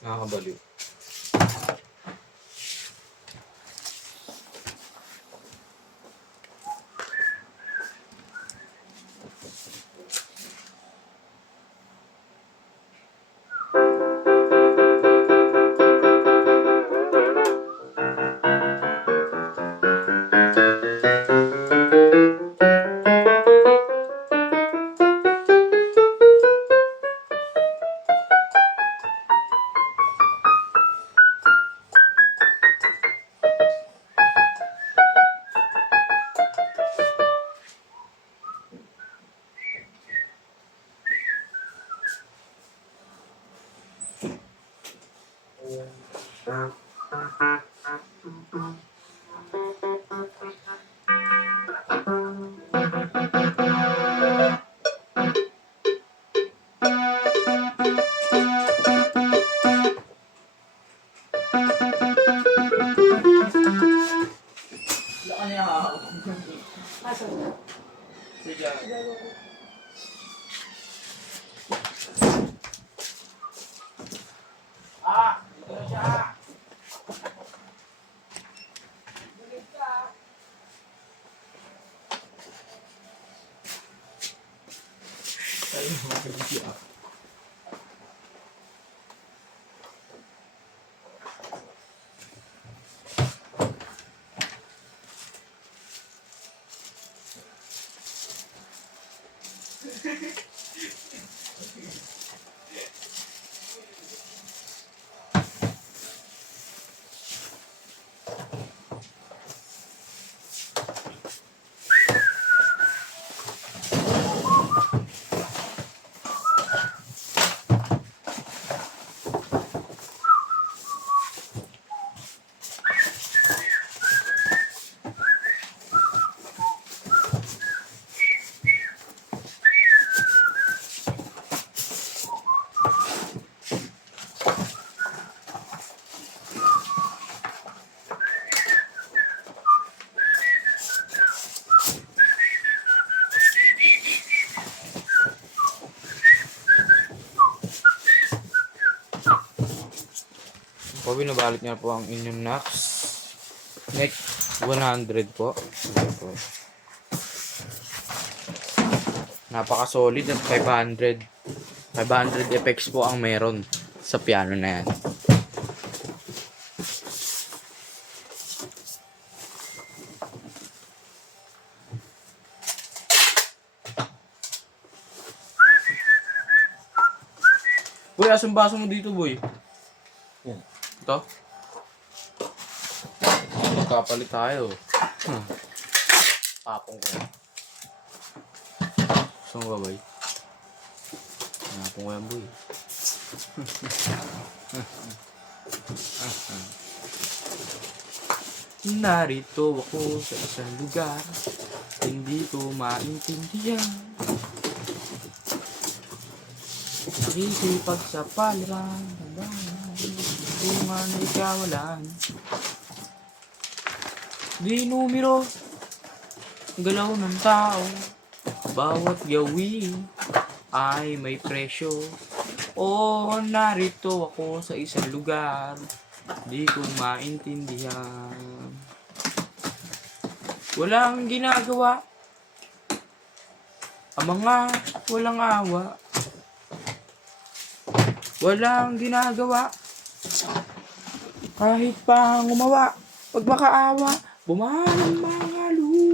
Nakakabaliw. Po, binabalik niya po ang inyong Nax. Next 100 po. Ayan po. Napaka-solid at 500. 500 effects po ang meron sa piano na yan. Boy, asang baso mo dito, boy? Yan. Ito? Magkapalit tayo. Tapong ko. Saan ba, boy? Tapong ko yan, boy. Narito ako sa isang lugar, hindi ko maintindihan. Nakikipag sa paliran, bunga na ikawalan. Di numero, galaw ng tao, bawat gawin ay may presyo. O narito ako sa isang lugar, di ko maintindihan. Walang ginagawa ang mga walang awa. Walang ginagawa kahit pa gumawa. Pag makaawa, bumalang mga lupa.